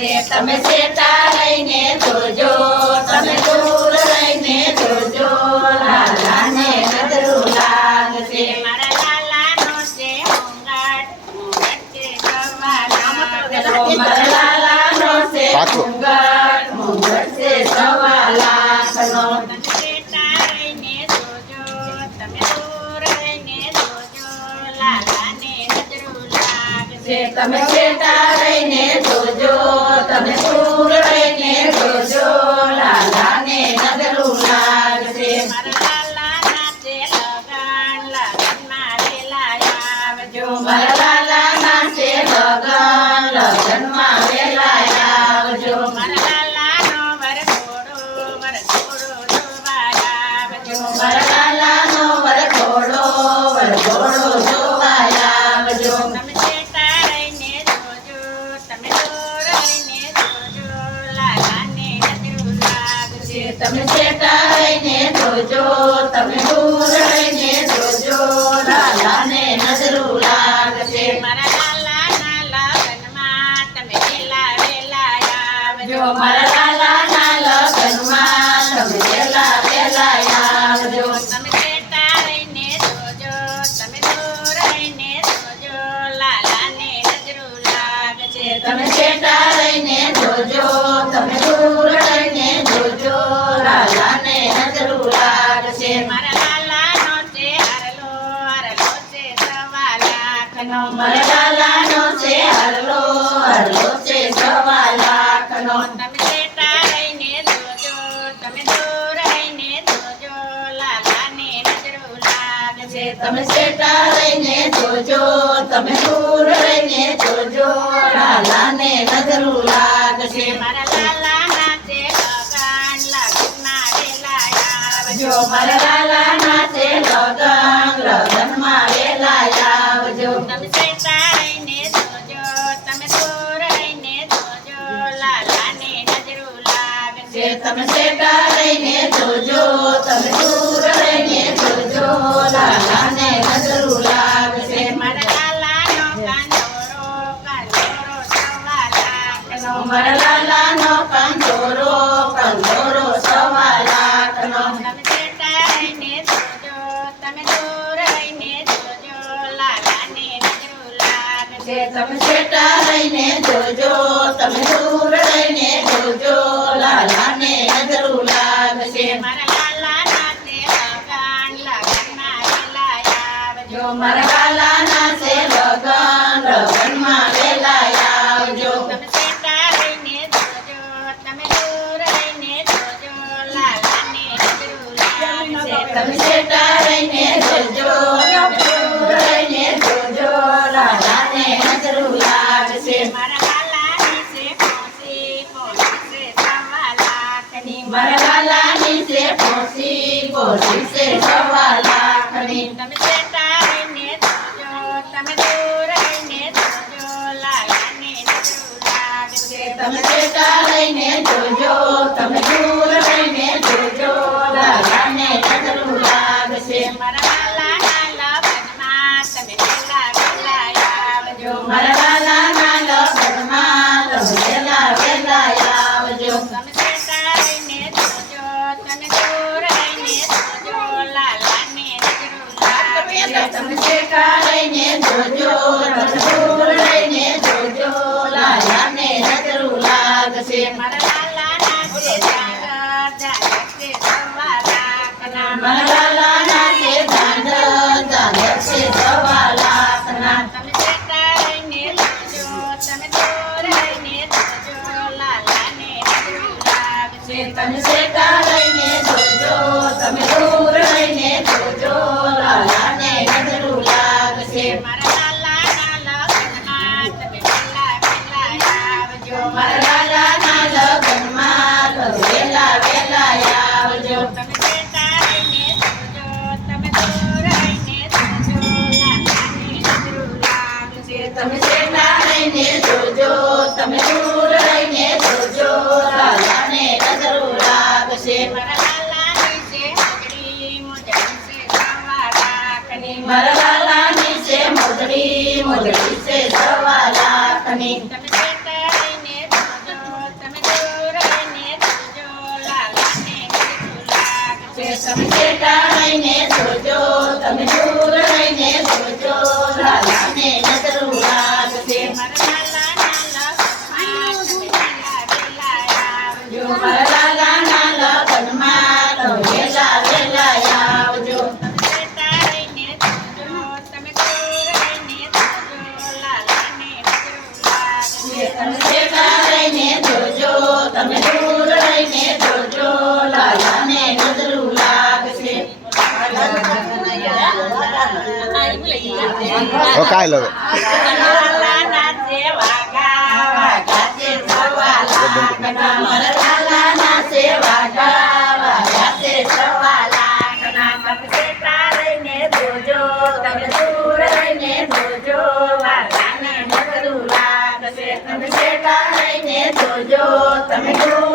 તમે સેટા રહીને જોજો, તમે દૂર રહીને જોજો, લાલાને નજરું લાગશે. મારા લાલાનો છે ઘૂંઘટ, ઘૂંઘટ છે સવા લાખ. મારા લાલાનો છે ઘૂંઘટ, ઘૂંઘટ છે સવા લાખનો. તમે સેટા રહીને જોજો, તમે દૂર રહીને જોજો, લાલાને નજરું લાગશે. તમે સેટા રહીને જોજો, તમે દૂર રહીને જોજો, લાલાને નજરું લાગશે. મારા લાલાના છે લગન, લગનમાં વેલા આવજો. મારા લાલાના છે લગન, લગનમાં વેલા આવજો. મારા લાલાનો વરઘોડો, વરઘોડો જોવા આવજો. મારા લાલાનો વરઘોડો, વરઘોડો જોવા આવજો. તમે સેટા રહીને જોજો, તમે દૂર રહીને જોજો, લાલાને નજરું લાગશે. તમે સેટા રહીને જોજો, તમે દૂર રહીને જોજો, લાલાને નજરું લાગશે. મારા લાલાના લગનમાં તમે વેલા વેલા આવજો. મારા લાલાના લગનમાં તમે વેલા વેલા આવજો. તમે સેટા રહીને જોજો, તમે દૂર રહીને જોજો, લાલાને નજરું લાગશે. તમે સેટા રહીને જોજો, તમે દૂર રહીને જોજો, લાલાને નજરું લાગશે. મારા લાલાનો છે હરલો, હરલો છે સવા લાખનો. મારા લાલાનો છે હરલો, હરલો છે સવા લાખનો. તમે સેટા રહીને જોજો, તમે દૂર રહીને જોજો, લાલાને નજરું લાગશે. તમે સેટા રહીને જોજો, તમે દૂર રહીને જોજો, લાલાને નજરું લાગશે. મારા લાલાના છે લગન, લગનમાં વેલા આવજો. મારા લાલાના છે લગન, લગનમાં વેલા આવજો. તમે સેટા રહીને જોજો, તમે દૂર રહીને જોજો, લાલાને નજરું લાગશે. તમે સેટા રહીને જોજો, તમે દૂર રહીને જોજો, લાલાને નજરું લાગશે. મારા લાલાનો કાંદોરો, કાંદોરો સવા લાખનો. મારા લાલાનો કંદોરો, કંદોરો સવા લાખનો. તમે સેટા રહીને જોજો, તમે દૂર રહીને જોજો, લાલાને નજરું લાગશે. તમે સેટા રહીને જોજો, તમે દૂર રહીને જોજો, લાલાને નજરું લાગશે. મારા લાલાના છે લગન, લગનમાં વેલા આવજો. મારા લાલાના છે લગન, લગનમાં વેલા આવજો. તમે સેટા રહીને જોજો, તમે દૂર રહીને જોજો, લાલાને નજરું લાગશે. તમે સેટા રહીને જોજો, તમે દૂર રહીને જોજો, લાલાને નજરું લાગશે. મારા લાલાની છે પોસી, પોસી છે સવા લાખની. મારા લાલાની છે પોસી, પોસી છે સવા લાખની. તમે સેટા રહીને જોજો, તમે દૂર રહીને જોજો, લાલાને નજરું લાગશે. તમે સેટા રહીને જોજો, તમે દૂર રહીને જોજો, લાલાને નજરું લાગશે. મારા લાલાના લગનમાં તમે વેલા વેલા આવજો. મારા લાલાના લગનમાં તમે વેલા વેલા આવજો. તમે સેટા રહીને જોજો, તમે દૂર રહીને જોજો, લાલાને નજરું લાગશે. તમે સેટા રહીને જોજો, તમે દૂર રહીને જોજો, લાલાને નજરું લાગશે. મારા લાલાના છે ઝાલર, ઝાલર છે સવા લાખના. મારા લાલાના છે ઝાંઝર, ઝાંઝર છે સવા લાખના. તમે સેટા રહીને જોજો, તમે દૂર રહીને જોજો, લાલાને નજરું લાગશે. તમે સેટા રહીને જોજો, તમે દૂર રહીને જોજો, લાલાને નજરું લાગશે. મારા લાલાના લગનમાં તમે વેલા વેલા આવજો. મારા લાલાના લગનમાં તમે વેલા વેલા આવજો. તમે સેટા રહીને જોજો, તમે દૂર રહીને જોજો, લાલાને નજરું લાગશે. તમે સેટા રહીને જોજો, તમે દૂર રહીને જોજો, લાલાને નજરું લાગશે. મારા લાલાની છે મોજડી, મોજડી છે સવા લાખની. મારા લાલાની છે મોજડી, મોજડી છે સવા લાખની. તમે સેટા રહીને જોજો, રહીને જોજો તમે દૂર રહીને જોજો લાલાને નજરું લાગશે મારા લાલા નાના લખનમાં આવજો. જો મારા લાલાના લગ્નમાં તો વેલા વેલા આવજો તમે બેટા રહીને જોજો, તમે દૂર રહીને જોજો, લાલાને નજરું લાગશે. કાંઈ લો લાલાના સેવા ગાવા ગાશે સવા લાખના. મારા લાલાના સેવા ગાવા ગાશે સવા લાખના. તમે બેટા રહીને જોજો, તમે દૂર રહીને જોજો, લાલાને નજરું લાગશે. તમે બેટા રહીને જોજો તમે દૂર